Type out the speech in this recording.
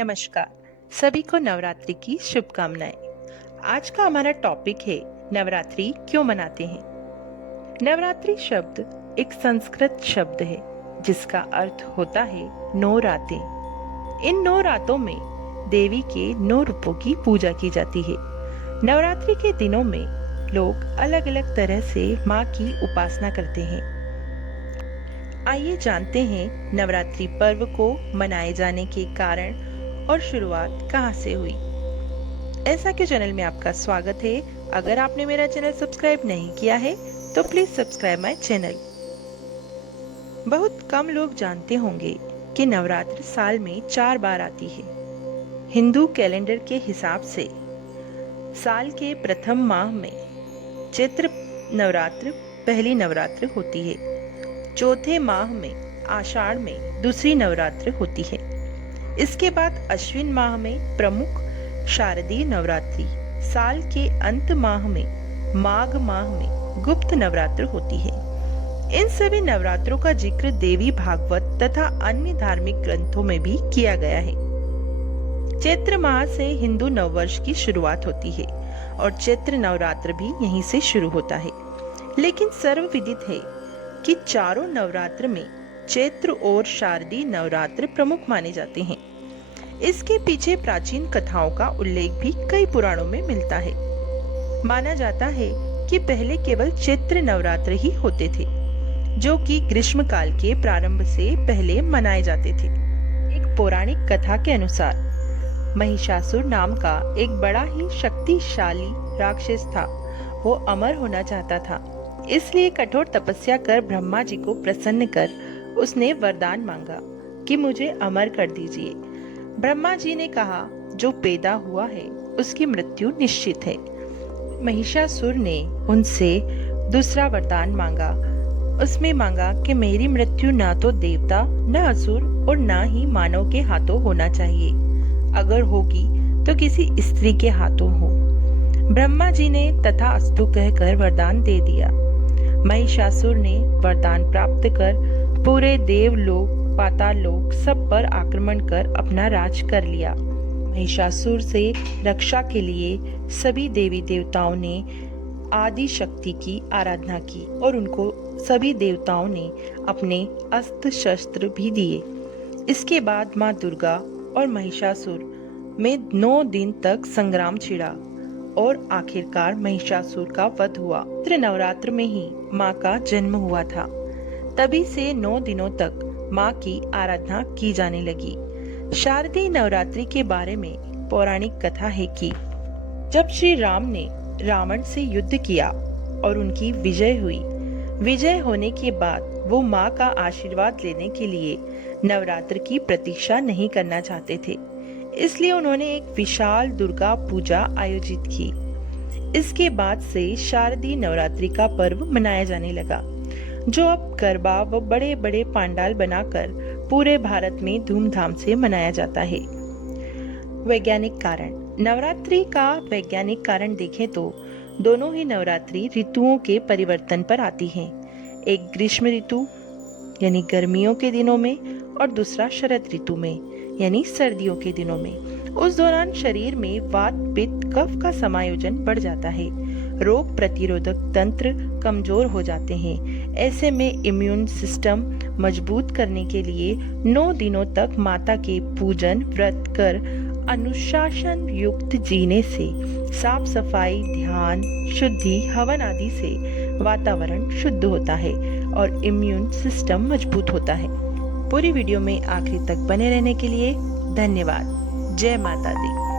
नमस्कार। सभी को नवरात्रि की शुभकामनाएं। आज का हमारा टॉपिक है नवरात्रि क्यों मनाते हैं। नवरात्रि शब्द एक संस्कृत शब्द है जिसका अर्थ होता है 9 रातें। इन 9 रातों में देवी के 9 रूपों की पूजा की जाती है। नवरात्रि के दिनों में लोग अलग अलग तरह से माँ की उपासना करते हैं। आइए जानते हैं नवरात्रि पर्व को मनाए जाने के कारण और शुरुआत कहाँ से हुई। ऐसा के चैनल में आपका स्वागत है। अगर आपने मेरा चैनल सब्सक्राइब नहीं किया है तो प्लीज सब्सक्राइब माय चैनल। बहुत कम लोग जानते होंगे कि नवरात्र साल में 4 बार आती है। हिंदू कैलेंडर के हिसाब से साल के प्रथम माह में चैत्र नवरात्र पहली नवरात्र होती है। चौथे माह में आषाढ़ में दूसरी नवरात्र होती है। इसके बाद अश्विन माह में प्रमुख शारदीय नवरात्रि, साल के अंत माह में माघ माह में गुप्त नवरात्र होती है। इन सभी नवरात्रों का जिक्र देवी भागवत तथा अन्य धार्मिक ग्रंथों में भी किया गया है। चैत्र माह से हिंदू नववर्ष की शुरुआत होती है और चैत्र नवरात्र भी यहीं से शुरू होता है। लेकिन सर्वविदित है कि चारों नवरात्र में चैत्र और शारदीय नवरात्र प्रमुख माने जाते हैं। इसके पीछे प्राचीन कथाओं का उल्लेख भी कई पुराणों में मिलता है। माना जाता है कि पहले केवल चैत्र नवरात्र ही होते थे, जो कि ग्रीष्म काल के प्रारंभ से पहले मनाए जाते थे। एक पौराणिक कथा के अनुसार महिषासुर नाम का एक बड़ा ही शक्तिशाली राक्षस था। वो अमर होना चाहता था, इसलिए कठोर तपस्या कर ब्रह्मा जी को प्रसन्न कर उसने वरदान मांगा कि मुझे अमर कर दीजिए। ब्रह्मा जी ने कहा, जो पैदा हुआ है उसकी मृत्यु निश्चित है। महिषासुर ने उनसे दूसरा वरदान मांगा। उसमें मांगा कि मेरी मृत्यु ना तो देवता, न असुर और न ही मानव के हाथों होना चाहिए। अगर होगी तो किसी स्त्री के हाथों हो। ब्रह्मा जी ने तथास्तु कहकर वरदान दे दिया। महिषासुर ने वरदान प्राप्त कर पूरे देवलोक, पाताल लोक सब पर आक्रमण कर अपना राज कर लिया। महिषासुर से रक्षा के लिए सभी देवी देवताओं ने आदि शक्ति की आराधना की और उनको सभी देवताओं ने अपने अस्त्र शस्त्र भी दिए। इसके बाद माँ दुर्गा और महिषासुर में 9 दिन तक संग्राम छिड़ा और आखिरकार महिषासुर का वध हुआ। चैत्र नवरात्र में ही माँ का जन्म हुआ था। तभी से 9 दिनों तक माँ की आराधना की जाने लगी। शारदीय नवरात्रि के बारे में पौराणिक कथा है कि जब श्री राम ने रावण से युद्ध किया और उनकी विजय हुई, विजय होने के बाद वो माँ का आशीर्वाद लेने के लिए नवरात्र की प्रतीक्षा नहीं करना चाहते थे। इसलिए उन्होंने एक विशाल दुर्गा पूजा आयोजित की। इसके बाद से शारदीय नवरात्रि का पर्व मनाया जाने लगा, जो अब गरबा व बड़े बड़े पंडाल बनाकर पूरे भारत में धूमधाम से मनाया जाता है। वैज्ञानिक कारण। नवरात्रि का वैज्ञानिक कारण देखें तो दोनों ही नवरात्रि ऋतुओं के परिवर्तन पर आती हैं। एक ग्रीष्म ऋतु यानी गर्मियों के दिनों में और दूसरा शरद ऋतु में यानी सर्दियों के दिनों में। उस दौरान शरीर में वात, पित्त, कफ का समायोजन बढ़ जाता है। रोग प्रतिरोधक तंत्र कमजोर हो जाते हैं। ऐसे में इम्यून सिस्टम मजबूत करने के लिए 9 दिनों तक माता के पूजन व्रत कर अनुशासन युक्त जीने से, साफ सफाई, ध्यान, शुद्धि, हवन आदि से वातावरण शुद्ध होता है और इम्यून सिस्टम मजबूत होता है। पूरी वीडियो में आखिरी तक बने रहने के लिए धन्यवाद। जय माता दी।